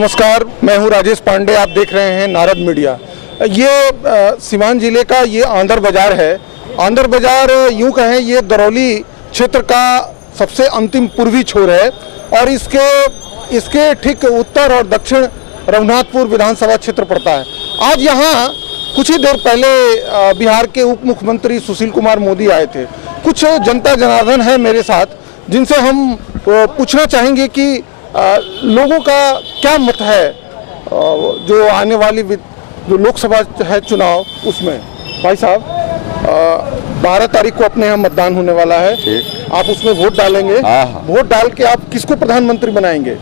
नमस्कार, मैं हूं राजेश पांडे। आप देख रहे हैं नारद मीडिया। ये सीवान जिले का ये आंदर बाजार है। आंदर बाजार यूं कहें ये दरौली क्षेत्र का सबसे अंतिम पूर्वी छोर है और इसके ठीक उत्तर और दक्षिण रघुनाथपुर विधानसभा क्षेत्र पड़ता है। आज यहाँ कुछ ही देर पहले बिहार के उप मुख्यमंत्री सुशील कुमार मोदी आए थे। कुछ जनता जनार्दन है मेरे साथ जिनसे हम पूछना चाहेंगे कि लोगों का क्या मत है जो आने वाली जो लोकसभा है चुनाव उसमें। भाई साहब, 12 तारीख को अपने यहाँ मतदान होने वाला है, आप उसमें वोट डालेंगे। वोट डाल के आप किसको प्रधानमंत्री बनाएंगे?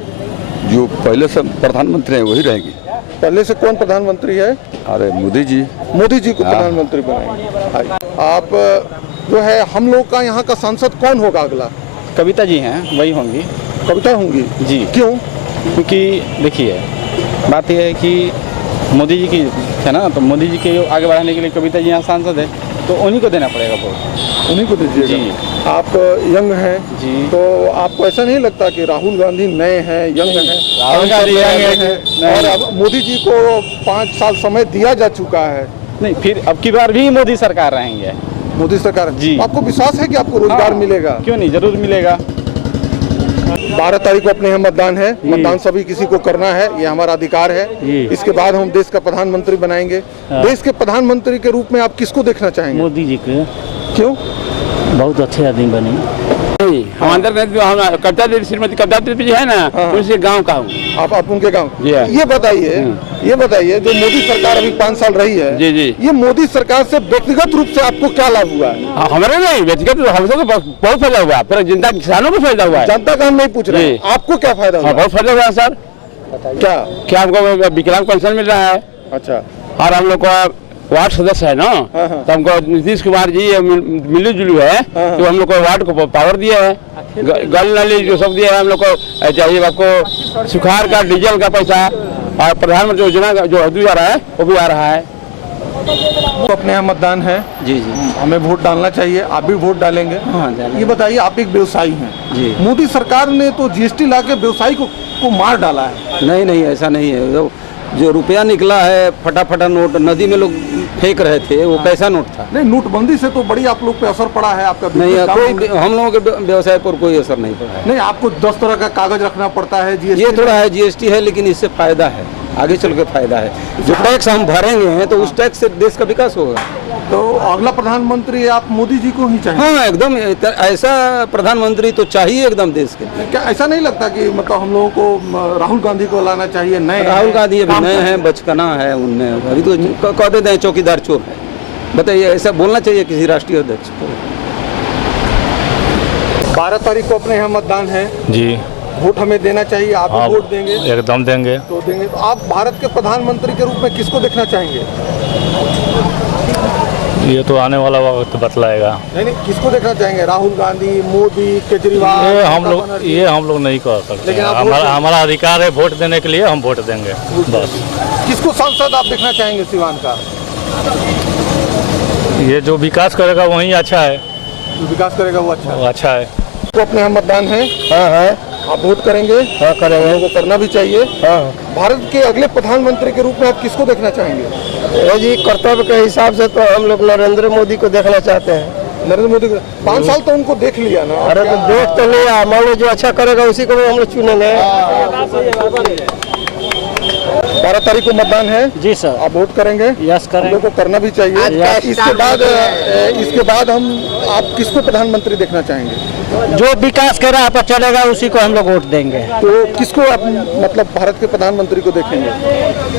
जो पहले से प्रधानमंत्री है वही रहेगी। पहले से कौन प्रधानमंत्री है? अरे मोदी जी को प्रधानमंत्री बनाएंगे। आप जो है हम लोग का यहाँ का सांसद कौन होगा अगला? कविता जी हैं, वही होंगी। कविता होंगी जी। क्यों? क्योंकि देखिए बात यह है कि मोदी जी की है ना, तो मोदी जी के आगे बढ़ाने के लिए कविता जी यहाँ सांसद है, तो उन्हीं को देना पड़ेगा वोट। उन्हीं को दीजिएगा जी। आप यंग हैं जी, तो आपको ऐसा नहीं लगता कि राहुल गांधी नए हैं, यंग हैं? राहुल गांधी यंग हैं और अब मोदी जी को 5 साल समय दिया जा चुका है। नहीं, फिर अब की बार भी मोदी सरकार रहेंगे। मोदी सरकार जी। आपको विश्वास है कि आपको रोजगार मिलेगा? क्यों नहीं, जरूर मिलेगा। 12 तारीख को अपने यहाँ मतदान है। मतदान सभी किसी को करना है, ये हमारा अधिकार है। इसके बाद हम देश का प्रधानमंत्री बनाएंगे। देश के प्रधानमंत्री के रूप में आप किसको देखना चाहेंगे? मोदी जी को। क्यों? बहुत अच्छे आदमी बने। हम अंदर कविता देवी, श्रीमती कविता देवी जी है ना, उनसे गाँव का हूँ। आप उनके गाँव? ये बताइए जो मोदी सरकार अभी 5 साल रही है, जी जी, ये मोदी सरकार से व्यक्तिगत रूप से आपको क्या लाभ हुआ है? हमारे नहीं व्यक्तिगत, हमसे तो बहुत फायदा हुआ, फिर जनता किसानों को फायदा हुआ है। जनता का हम नहीं पूछ रहे हैं, आपको क्या फायदा हुआ? बहुत फायदा हुआ सर। क्या हमको विकलांग पेंशन मिल रहा है। अच्छा। और हम लोग का वार्ड सदस्य है ना, तो हमको नीतीश कुमार जी मिली जुली है, तो हम लोग को वार्ड को पावर दिया है, गल नाली जो सब दिया है हम लोग को। चाहिए आपको सुखाड़ का, डीजल का पैसा, और प्रधानमंत्री योजना का जो अभी आ रहा है वो भी आ रहा है। तो अपने यहाँ मतदान है जी जी, हमें वोट डालना चाहिए, आप भी वोट डालेंगे? हाँ, ये बताइए, आप एक व्यवसायी हैं जी। मोदी सरकार ने तो जीएसटी ला के व्यवसायी को मार डाला है। नहीं, ऐसा नहीं है। जो रुपया निकला है, फटाफटा नोट नदी में लोग फेंक रहे थे, वो कैसा नोट था? नहीं, नोटबंदी से तो बड़ी आप लोग पे असर पड़ा है। आपका नहीं, कोई हम लोगों के व्यवसाय पर कोई असर नहीं पड़ा है। नहीं, आपको 10 तरह का कागज रखना पड़ता है। जीएसटी ये थोड़ा है, जीएसटी है, लेकिन इससे फायदा है, आगे चल के फायदा है। जो टैक्स हम भरेंगे तो उस टैक्स से देश का विकास होगा। तो अगला प्रधानमंत्री आप मोदी जी को ही चाहिए? हाँ, एकदम ऐसा प्रधानमंत्री तो चाहिए एकदम देश के। क्या ऐसा नहीं लगता कि मतलब हम लोगों को राहुल गांधी को लाना चाहिए? नए राहुल गांधी अभी नए हैं, बचपना है उनमें, अभी तो कह देते हैं चौकीदार चोर है। बताइए, ऐसा बोलना चाहिए किसी राष्ट्रीय अध्यक्ष को? 12 तारीख को अपने यहाँ मतदान है जी। वोट हमें देना चाहिए, आप भी वोट देंगे? एकदम देंगे। तो देंगे। तो आप भारत के प्रधानमंत्री के रूप में किसको देखना चाहेंगे? ये तो आने वाला वक्त बतलाएगा। नहीं, किसको देखना चाहेंगे? राहुल गांधी, मोदी, केजरीवाल? ये हम लोग नहीं कह सकते। हमारा अधिकार है वोट देने के लिए, हम वोट देंगे बस। किसको सांसद आप देखना चाहेंगे सिवान का? ये जो विकास करेगा वही अच्छा है। जो विकास करेगा वो अच्छा है। तो अपने यहाँ मतदान है? हाँ, आप वोट करेंगे? हाँ, करेंगे। वो करना भी चाहिए। हाँ। भारत के अगले प्रधानमंत्री के रूप में आप किसको देखना चाहेंगे? जी, कर्तव्य के हिसाब से तो हम लोग नरेंद्र मोदी को देखना चाहते हैं। नरेंद्र मोदी को 5 साल तो उनको देख लिया ना। अरे तो देख तो लिया, मान लो जो अच्छा करेगा उसी को हम लोग चुनेंगे। 12 तारीख को मतदान है जी सर। आप वोट करेंगे? यस, करेंगे। हम लोग को करना भी चाहिए। इसके बाद हम आप किसको प्रधानमंत्री देखना चाहेंगे? जो विकास के राह पर चलेगा उसी को हम लोग वोट देंगे। तो किसको आप मतलब भारत के प्रधानमंत्री को देखेंगे?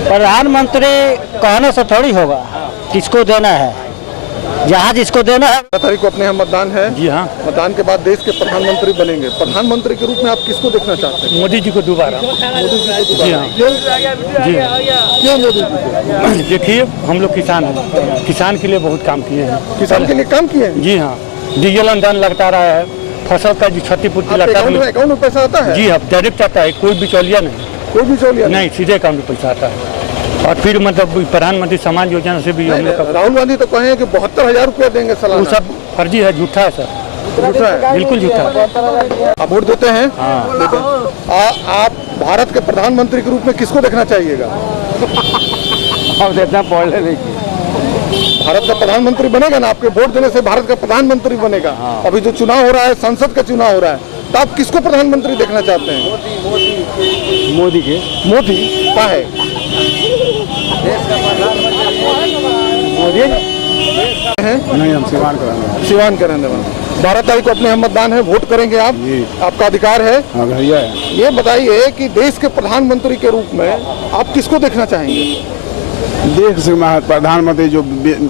प्रधानमंत्री कहने से थोड़ी होगा किसको देना है, जहाँ जिसको देना है। 12 तारीख को अपने यहाँ मतदान है जी हाँ। मतदान के बाद देश के प्रधानमंत्री बनेंगे। प्रधानमंत्री के रूप में आप किसको देखना चाहते हैं? मोदी जी को दोबारा। मोदी जी को? जी हाँ। क्यों मोदी जी को? देखिए, हम लोग किसान हैं, किसान के लिए बहुत काम किए हैं। किसान के लिए काम किए हैं? जी हाँ। डीजल अनुदान लगता रहा है, फसल का जो क्षतिपूर्ति लगता है। अकाउंट में पैसा आता है? जी हाँ, डायरेक्ट आता है, कोई बिचौलिया नहीं। कोई बिचौलिया नहीं, सीधे अकाउंट में पैसा आता है। और फिर मतलब प्रधानमंत्री सम्मान योजना से भी हम लोग। राहुल गांधी तो कहे कि 72,000 रुपया देंगे सालाना। वो सब फर्जी है, झूठा है सर। झूठा है, बिल्कुल झूठा। आप वोट देते हैं? देते हैं। आप भारत के प्रधानमंत्री के रूप में किसको देखना चाहिएगा? हम देते पढ़ ले भारत का प्रधानमंत्री बनेगा ना, आपके वोट देने से भारत का प्रधानमंत्री बनेगा। अभी जो चुनाव हो रहा है, संसद का चुनाव हो रहा है, तो आप किसको प्रधानमंत्री देखना चाहते हैं? मोदी के। मोदी क्या है? मोदी नहीं, हम सिवान के रहने वाले। 12 तारीख को अपने यहाँ मतदान है, वोट करेंगे आप, आपका अधिकार है। भैया ये बताइए कि देश के प्रधानमंत्री के रूप में आप किसको देखना चाहेंगे? देश में प्रधानमंत्री जो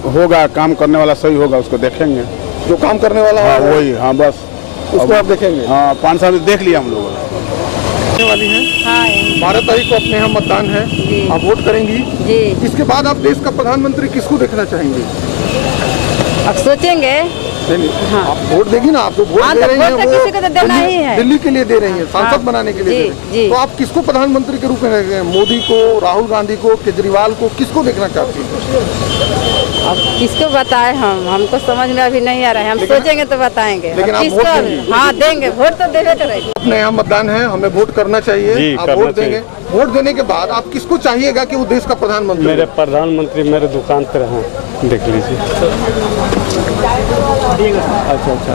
होगा, काम करने वाला सही होगा, उसको देखेंगे। जो काम करने वाला हाँ है वही, हाँ बस उसको आप देखेंगे। हाँ 5 साल में देख लिया हम लोग। वाली है 12 तारीख को अपने यहाँ मतदान है, आप वोट करेंगी जी। इसके बाद आप देश का प्रधानमंत्री किसको देखना चाहेंगे? अब सोचेंगे। नहीं, आप वोट देगी ना, आपको वोट हाँ, दे तो रही हैं, वोट तो किसी को तो देना ही है। दिल्ली के लिए दे रही हैं, सांसद बनाने के लिए जी, दे रही हैं। जी। तो आप किसको प्रधानमंत्री के रूप में देखेंगे? मोदी को, राहुल गांधी को, केजरीवाल को, किसको देखना चाहती हैं? अब किसको बताएं हमको समझ में अभी नहीं आ रहा है। हम सोचेंगे तो बताएंगे। लेकिन अब आप वोट किसको? देंगे? हाँ देंगे, वोट तो देवे करेंगे। अपने यहाँ मतदान है, हमें वोट करना चाहिए, आप वोट देंगे। वोट देने के बाद आप किसको चाहिएगा कि वो देश का प्रधानमंत्री? मेरे प्रधानमंत्री मेरे दुकान पर हैं, देख लीजिए। अच्छा।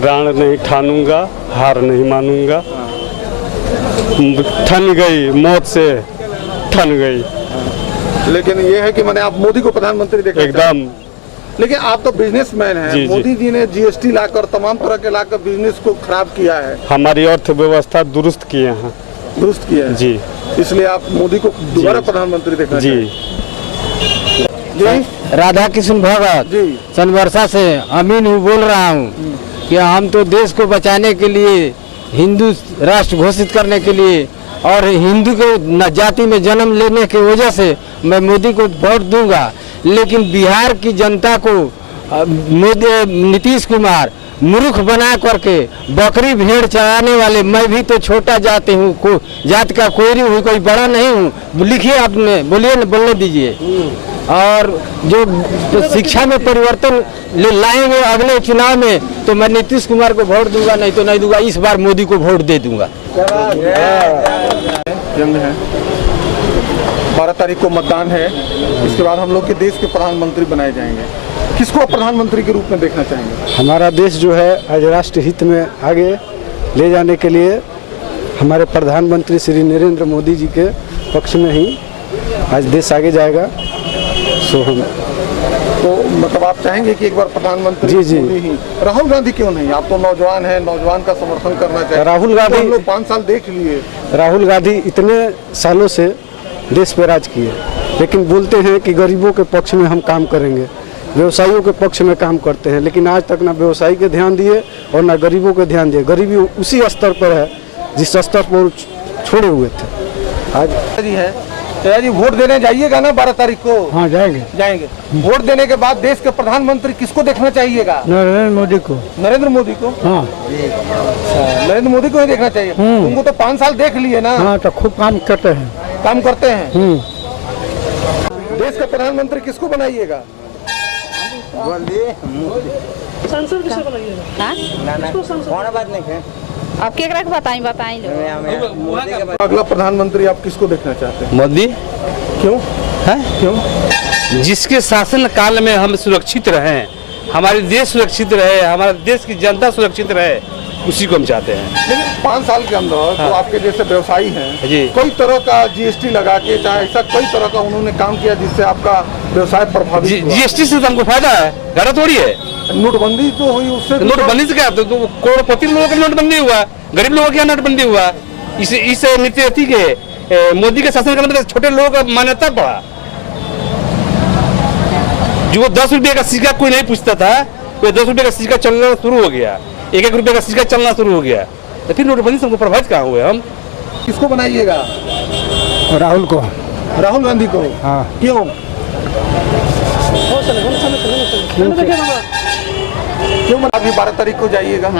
राण नहीं ठानूंगा, हार नहीं मानूंगा। ठन गई, मौत से ठन गई। लेकिन ये है कि मैंने आप मोदी को प्रधानमंत्री देखा एकदम। लेकिन आप तो बिजनेसमैन हैं। जी, जी। मोदी जी ने जीएसटी लाकर तमाम तरह के लाकर बिजनेस को खराब किया है, हमारी अर्थव्यवस्था दुरुस्त किए हैं। दुरुस्त किया है। जी इसलिए आप मोदी को दोबारा प्रधानमंत्री देखना जी। चाहिए। राधा कृष्ण भगत जी सनवर्षा से अमीन हूँ, बोल रहा हूँ कि हम तो देश को बचाने के लिए, हिंदू राष्ट्र घोषित करने के लिए और हिंदू के जाति में जन्म लेने की वजह से मैं मोदी को वोट दूंगा। लेकिन बिहार की जनता को मोदी नीतीश कुमार मूर्ख बना करके बकरी भेड़ चराने वाले, मैं भी तो छोटा जाति हूँ, जात का कोई नहीं हूँ, कोई बड़ा नहीं हूँ। लिखिए आपने, बोलिए न, बोलने दीजिए। और जो शिक्षा में परिवर्तन लाएंगे अगले चुनाव में, तो मैं नीतीश कुमार को वोट दूंगा, नहीं तो नहीं दूंगा। इस बार मोदी को वोट दे दूंगा। जंग है, 12 तारीख को मतदान है, इसके बाद हम लोग के देश के प्रधानमंत्री बनाए जाएंगे। किसको आप प्रधानमंत्री के रूप में देखना चाहेंगे? हमारा देश जो है आज राष्ट्र हित में आगे ले जाने के लिए हमारे प्रधानमंत्री श्री नरेंद्र मोदी जी के पक्ष में ही आज देश आगे जाएगा। सो हम तो मतलब आप चाहेंगे कि एक बार प्रधानमंत्री जी, जी। मोदी ही? राहुल गांधी क्यों नहीं? आप तो नौजवान हैं, नौजवान का समर्थन करना चाहिए। राहुल गांधी- तो हम लोग 5 साल देख लिए। राहुल गांधी इतने सालों से देश पर राज किए, लेकिन बोलते हैं कि गरीबों के पक्ष में हम काम करेंगे, व्यवसायियों के पक्ष में काम करते हैं, लेकिन आज तक ना व्यवसायी के ध्यान दिए और ना गरीबों के ध्यान दिए। गरीबी उसी स्तर पर है जिस स्तर पर छोड़े हुए थे। आज जी है जी, वोट देने जाइएगा ना 12 तारीख को? हाँ जाएंगे। जाएंगे। वोट देने के बाद देश के प्रधानमंत्री किसको देखना चाहिएगा? नरेंद्र मोदी को। नरेंद्र मोदी को? हाँ नरेंद्र मोदी को ही देखना चाहिए। उनको तो 5 साल देख लिए ना। हाँ तो खूब काम करते हैं। काम करते हैं। देश का प्रधानमंत्री किसको बनाइएगा? अब केकरा के बताई लो। अगला प्रधानमंत्री आप किसको देखना चाहते हैं? मोदी क्यों? है, क्यों? जिसके शासन काल में हम सुरक्षित रहें, हमारे देश सुरक्षित रहे, हमारे देश की जनता सुरक्षित रहे, उसी को हम चाहते हैं। लेकिन 5 साल के अंदर तो आपके जैसे व्यवसायी हैं, जी। कई तरह का जीएसटी लगा के, चाहे ऐसा कई तरह का उन्होंने काम किया जिससे आपका व्यवसाय प्रभावित हुआ। जीएसटी से तो हमको फायदा है, घाटा थोड़ी है। नोटबंदी तो हुई, उससे नोटबंदी से क्या, तो करोड़पति लोगों का नोटबंदी हुआ, गरीब लोगों का नोटबंदी हुआ। इस नीति अति के मोदी के शासन के छोटे लोगों का मान्यता बढ़ा। जो 10 रुपये का सिक्का कोई नहीं पूछता था, वो 10 रुपये का सिक्का चलना शुरू हो गया, 1-1 रुपये का सिक्का चलना शुरू हो गया। तो फिर नोटबंदी से हमको प्रभावित कहाँ हुए हम? किसको बनाइएगा? राहुल को। राहुल गांधी को? हाँ। क्यों? क्यों? अभी 12 तारीख को जाइएगा।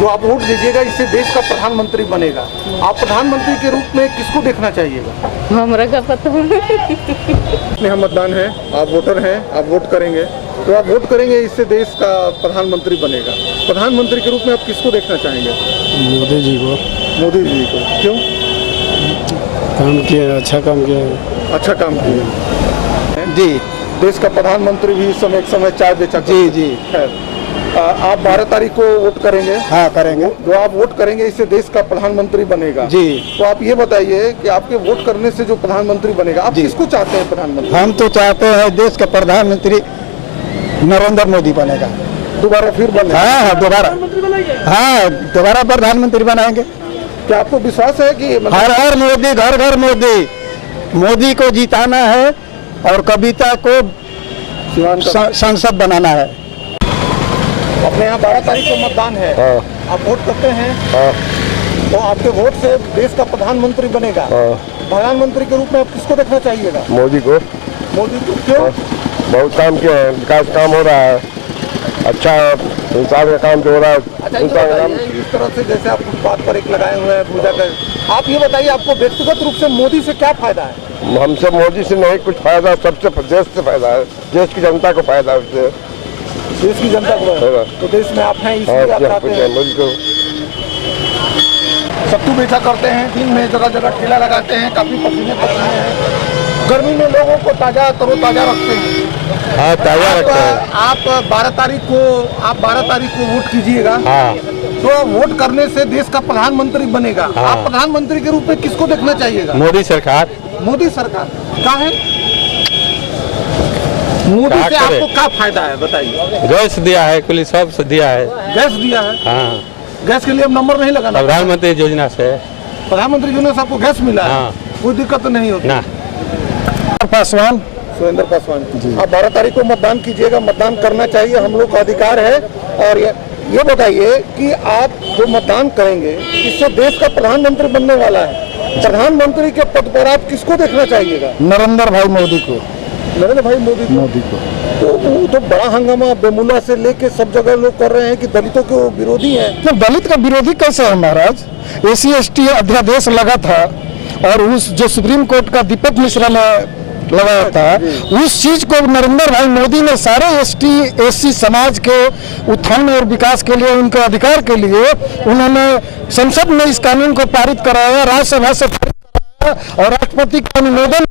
जो आप वोट दीजिएगा, इससे देश का प्रधानमंत्री बनेगा। आप प्रधानमंत्री के रूप में किसको देखना चाहिएगा? हमरा का पता अपने यहाँ मतदान है, आप वोटर हैं, आप वोट करेंगे। तो आप वोट करेंगे, इससे देश का प्रधानमंत्री बनेगा। प्रधानमंत्री के रूप में आप किसको देखना चाहेंगे? मोदी जी को। मोदी जी को। क्यों? काम किया, अच्छा काम किया। अच्छा काम किया जी। देश का प्रधानमंत्री भी इस समय एक समय चाय बेचा करते जी जी। है। आप 12 तारीख को वोट करेंगे? हाँ करेंगे। जो आप वोट करेंगे इससे देश का प्रधानमंत्री बनेगा जी। तो आप ये बताइए कि आपके वोट करने से जो प्रधानमंत्री बनेगा, आप किसको चाहते हैं प्रधानमंत्री? हम तो चाहते हैं देश का प्रधानमंत्री नरेंद्र मोदी बनेगा। दोबारा फिर बने? हाँ दोबारा। हाँ दोबारा प्रधानमंत्री बनाएंगे। क्या आपको विश्वास है कि हर हर मोदी, घर घर मोदी। मोदी को जिताना है और कविता को संसद बनाना है। अपने यहाँ 12 तारीख को मतदान है, आप वोट करते हैं तो आपके वोट से देश का प्रधानमंत्री बनेगा। प्रधानमंत्री के रूप में आप किसको देखना चाहिएगा? मोदी को। मोदी को। क्यों? बहुत काम किया है, विकास काम हो रहा है, अच्छा इंसान का काम जो हो रहा है। अच्छा इस तरह से जैसे आप बात पर एक लगाए हुए हैं पूजा कर, आप ये बताइए आपको व्यक्तिगत रूप से मोदी से क्या फायदा है? हमसे मोदी से नहीं कुछ फायदा, सबसे देश से फायदा है, देश की जनता को फायदा है उससे। देश की जनता को होगा। तो देश में आप हैं इसलिए आप चाहते हैं। मोदी को सत्तू बेचा करते हैं, दिन में जगह जगह ठेला लगाते हैं, काफी पसीने पसीने हैं, गर्मी में लोगों को तरोताजा रखते हैं। हाँ ताजा रखते हैं। आप 12 तारीख को वोट कीजिएगा। हाँ। तो वोट करने से देश का प्रधानमंत्री बनेगा। आप प्रधानमंत्री के रूप में किसको देखना चाहिएगा? मोदी सरकार। मोदी सरकार का है। मोदी से आपको क्या फायदा है बताइए? गैस दिया है, कुल सब दिया है। गैस दिया है। हाँ गैस के लिए अब नंबर नहीं लगाना। प्रधानमंत्री योजना से। प्रधानमंत्री योजना से आपको गैस मिला है, कोई दिक्कत नहीं होती ना। पासवान, सुरेंद्र पासवान। आप 12 तारीख को मतदान कीजिएगा, मतदान करना चाहिए, हम लोग का अधिकार है। और ये बताइए कि आप जो मतदान करेंगे इससे देश का प्रधानमंत्री बनने वाला है, प्रधानमंत्री के पद पर आप किसको देखना चाहिएगा? नरेंद्र भाई मोदी को। नरेंद्र भाई मोदी को। तो बड़ा हंगामा बेमुला से लेके सब जगह लोग कर रहे हैं कि दलितों के विरोधी हैं। तो दलित का विरोधी कैसे है महाराज? SC/ST अध्यादेश लगा था और उस जो सुप्रीम कोर्ट का दीपक मिश्रा ने लगाया था, उस चीज को नरेंद्र भाई मोदी ने सारे ST/SC समाज के उत्थान और विकास के लिए, उनके अधिकार के लिए उन्होंने संसद में इस कानून को पारित कराया, राज्यसभा से पारित कराया और राष्ट्रपति का अनुमोदन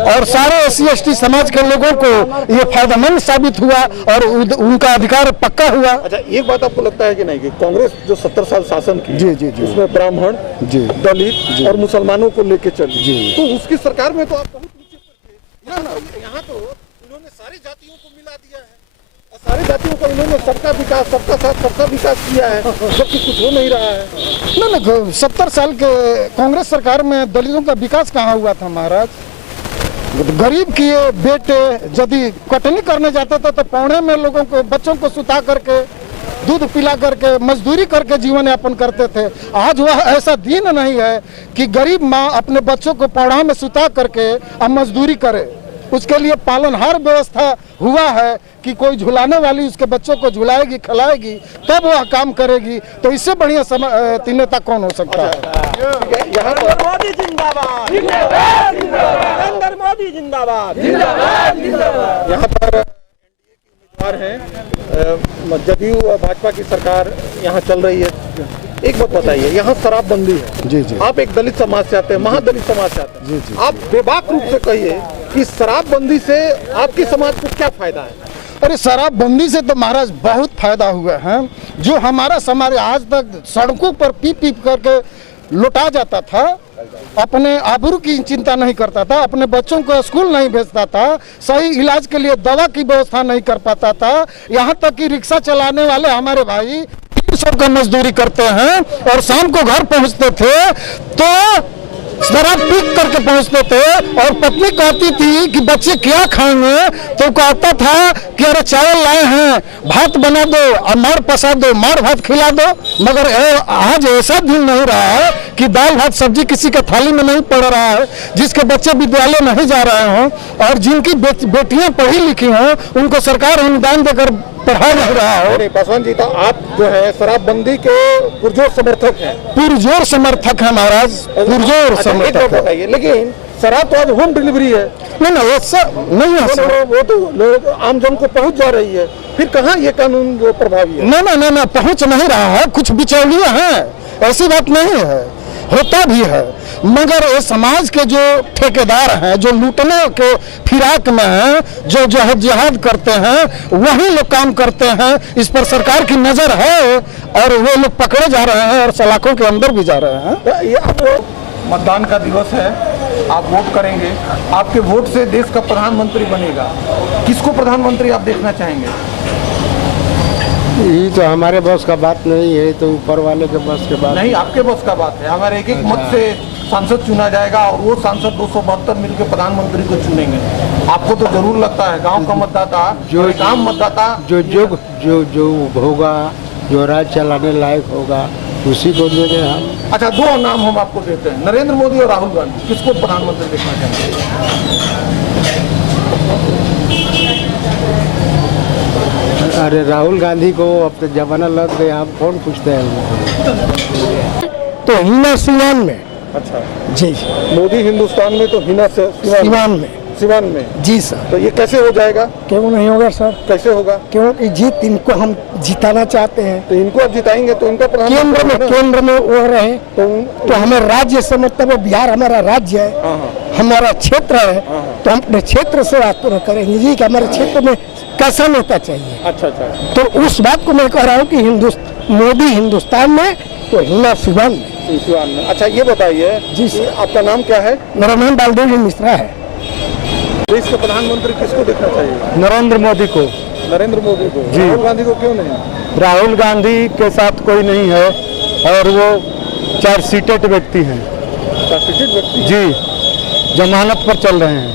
और सारे SC/ST समाज के लोगों को ये फायदेमंद साबित हुआ और उनका अधिकार पक्का हुआ। अच्छा एक बात आपको लगता है कि नहीं कि कांग्रेस जो 70 साल शासन की जी उसमें ब्राह्मण, दलित और मुसलमानों को लेके चली, तो उसकी सरकार में तो आप बहुत नीचे पर थे। यहाँ तो उन्होंने सारी जातियों को मिला दिया है और सारी जातियों का उन्होंने सबका विकास, सबका साथ सबका विकास किया है, जबकि कुछ हो नहीं रहा है। ना 70 साल के कांग्रेस सरकार में दलितों का विकास कहाँ हुआ था महाराज? गरीब किए बेटे यदि कटनी करने जाते थे तो पौने में लोगों को, बच्चों को सुता करके, दूध पिला करके, मजदूरी करके जीवन यापन करते थे। आज वह ऐसा दिन नहीं है कि गरीब माँ अपने बच्चों को पौड़ा में सुता करके अब मजदूरी करे। उसके लिए पालनहार व्यवस्था हुआ है कि कोई झुलाने वाली उसके बच्चों को झुलाएगी, खिलाएगी, तब वह काम करेगी। तो इससे बढ़िया तीनता कौन हो सकता है? यहाँ पर मोदी जिंदाबाद, नरेंद्र मोदी जिंदाबाद, यहाँ पर एनडीए के उम्मीदवार हैं, जदयू और भाजपा की सरकार यहाँ चल रही है। एक बात बताइए, यहाँ शराबबंदी है। जी। आप एक दलित समाज से आते हैं, महादलित समाज से आते हैं। जी। आप बेबाक रूप से कहिए कि शराबबंदी से आपके समाज को क्या फायदा है? अरे शराबबंदी से तो महाराज बहुत फायदा हुआ है। जो हमारा समाज आज तक सड़कों पर पी करके लुटा जाता था, अपने आबरू की चिंता नहीं करता था, अपने बच्चों को स्कूल नहीं भेजता था, सही इलाज के लिए दवा की व्यवस्था नहीं कर पाता था, यहाँ तक कि रिक्शा चलाने वाले हमारे भाई 300 का मजदूरी करते हैं और शाम को घर पहुँचते थे तो शराब पी करके पहुंचते थे और पत्नी कहती थी कि बच्चे क्या खाएंगे, तो कहता था कि अरे चावल लाए हैं, भात बना दो और मार पसा दो, मार भात खिला दो। मगर आज ऐसा दिन नहीं रहा है कि दाल भात सब्जी किसी के थाली में नहीं पड़ रहा है, जिसके बच्चे विद्यालय नहीं जा रहे हों और जिनकी बेटियां पढ़ी लिखी हों उनको सरकार अनुदान देकर पढ़ा नहीं रहा हो। नहीं पासवान जी, तो आप जो है शराबबंदी के पुरजोर समर्थक हैं? पुरजोर समर्थक है महाराज, पुरजोर समर्थक है। बताइए, लेकिन शराब तो आज होम डिलीवरी है। नहीं नहीं, वो सब नहीं है सर। वो तो लोग आम जन को पहुंच जा रही है, फिर कहाँ ये कानून जो प्रभावी है? ना पहुंच नहीं रहा है, कुछ बिचौलिए हैं, ऐसी बात नहीं है, होता भी है, मगर ये समाज के जो ठेकेदार हैं, जो लूटने के फिराक में हैं, जो जहद करते हैं, वही लोग काम करते हैं। इस पर सरकार की नजर है और वो लोग पकड़े जा रहे हैं और सलाखों के अंदर भी जा रहे हैं। तो ये अब मतदान का दिवस है, आप वोट करेंगे, आपके वोट से देश का प्रधानमंत्री बनेगा, किसको प्रधानमंत्री आप देखना चाहेंगे? ये तो हमारे बस का बात नहीं है, तो ऊपर वाले के बस के बात नहीं, आपके बस का बात है। हमारे एक मत से सांसद चुना जाएगा और वो सांसद 272 मिलकर प्रधानमंत्री को चुनेंगे। आपको तो जरूर लगता है गांव का मतदाता, जो आम मतदाता जो होगा, जो राज्य चलाने लायक होगा, उसी को देंगे हम। अच्छा, दो नाम हम आपको देते हैं, नरेंद्र मोदी और राहुल गांधी, किसको प्रधानमंत्री देखना चाहेंगे? अरे राहुल गांधी को अब तो जमाना लग गया, हम कौन पूछते हैं? तो हिना सिवान में। अच्छा जी, मोदी हिंदुस्तान में तो हिना से सिवान में। जी सर। तो ये कैसे हो जाएगा? क्यों नहीं होगा सर? कैसे होगा? क्योंकि जीत इनको हम जिताना चाहते हैं। तो इनको आप जिताएंगे तो इनका केंद्र में वो रहे तो हमें राज्य से मतलब बिहार हमारा राज्य है, हमारा क्षेत्र है, तो हम अपने क्षेत्र से बात पूरा करेंगे जी कि हमारे क्षेत्र में कैसा नेता चाहिए। अच्छा, तो उस बात को मैं कह रहा हूँ कि मोदी हिंदुस्तान में तो हिना सिवान में। अच्छा, ये बताइए जी सर, आपका नाम क्या है? मेरा नाम बालदेव मिश्रा है। देश के प्रधानमंत्री किसको देखना चाहिए? नरेंद्र मोदी को। नरेंद्र मोदी को। जी। राहुल गांधी को क्यों नहीं? राहुल गांधी के साथ कोई नहीं है और वो चार्जशीटेड व्यक्ति हैं। चार्जशीटेड व्यक्ति? जी, जमानत पर चल रहे हैं।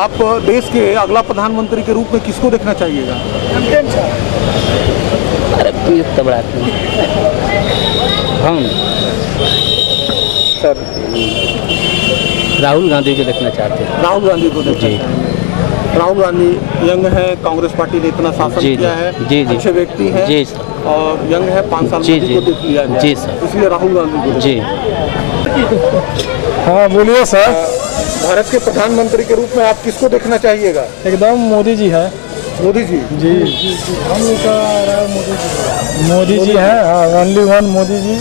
आप देश के अगला प्रधानमंत्री के रूप में किसको देखना चाहिएगा? हम सर राहुल गांधी को देखना चाहते हैं। राहुल गांधी को देखना चाहेंगे। राहुल गांधी यंग है, कांग्रेस पार्टी ने इतना शासन किया है, अच्छे व्यक्ति हैं जी सर, और यंग है, 5 साल मोदी को देख लिया गया जी सर, इसलिए राहुल गांधी को जी। हाँ बोलिए सर। भारत के प्रधानमंत्री के रूप में आप किसको देखना चाहिएगा? एकदम मोदी जी है। मोदी जी? जी, हम लोग का मोदी जी है, ओनली वन मोदी जी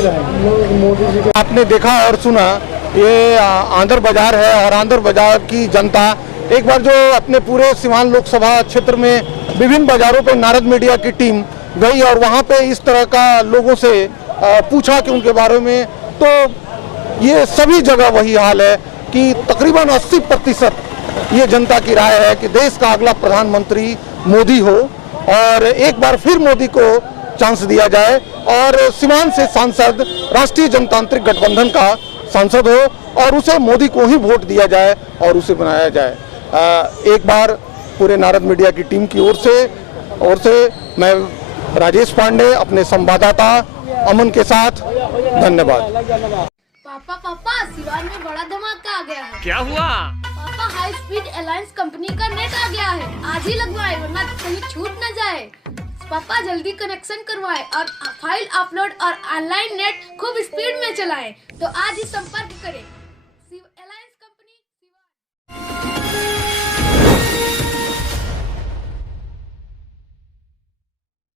रहेंगे। मोदी जी। आपने देखा और सुना, ये आंध्र बाजार है और आंध्र बाजार की जनता एक बार जो अपने पूरे सिवान लोकसभा क्षेत्र में विभिन्न बाजारों पे नारद मीडिया की टीम गई और वहाँ पे इस तरह का लोगों से पूछा कि उनके बारे में, तो ये सभी जगह वही हाल है कि तकरीबन 80% ये जनता की राय है कि देश का अगला प्रधानमंत्री मोदी हो और एक बार फिर मोदी को चांस दिया जाए और सिवान से सांसद राष्ट्रीय जनतांत्रिक गठबंधन का सांसद हो और उसे मोदी को ही वोट दिया जाए और उसे बनाया जाए। एक बार पूरे नारद मीडिया की टीम की ओर से मैं राजेश पांडे अपने संवाददाता अमन के साथ, धन्यवाद। पापा सिवान में बड़ा धमाका आ गया है। क्या हुआ? पापा हाई स्पीड अलायंस कंपनी का नेट आ गया है, आज ही लगवाए वरना कहीं छूट न जाए। पापा जल्दी कनेक्शन करवाए और फाइल अपलोड और ऑनलाइन नेट खूब स्पीड में चलाएं। तो आज ही संपर्क करें।